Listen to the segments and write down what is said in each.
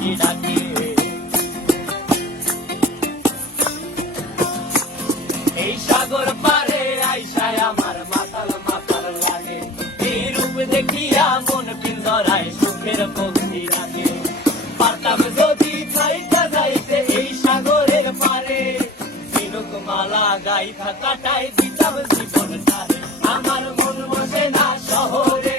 পাখি ডাকে। এই সাগর পারে আইসায় আমার মাতাল মাতাল লাগে, এই রূপ দেখিয়া মন পিঞ্জরায় সুখের পক্ষী রাখে। পারতাম যদি থাইকা যাইতে এই সাগরের পারে, ঝিনুক মালা গাইথা কাটাই দিতাম জীবন তারে। আমার মন বসে না শহরে,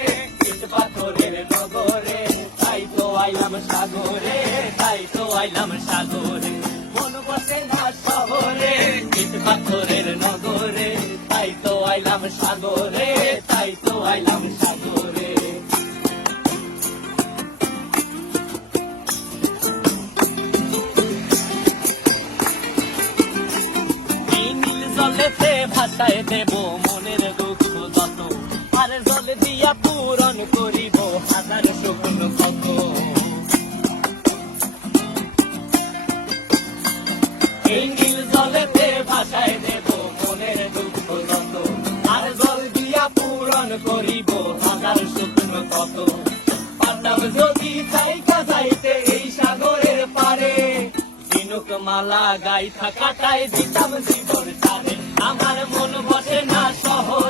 ইট পাথরের নগরে, তাই তো আইলাম সাগরে, তাই তো আইলাম সাগরে। মন বসে না শহরে, ইট পাথরের নগরে, তাই তো আইলাম সাগরে, তাই তো আইলাম সাগরে। জলেতে ভাসায় দেব মনের দুঃখ যত, আর জল দিয়া পূরণ করিব হাজার স্বপ্ন কত। এই নীল জলেতে ভাসায় দেব মনের দুঃখ যত, আর জল দিয়া পূরণ করিব হাজার স্বপ্ন কত। পারতাম যদি থাইকা যাইতে এই সাগরের পারে, ঝিনুক মালা গাইথা কাটাই দিতাম জীবন তারে। আমার মন বসে না শহরে।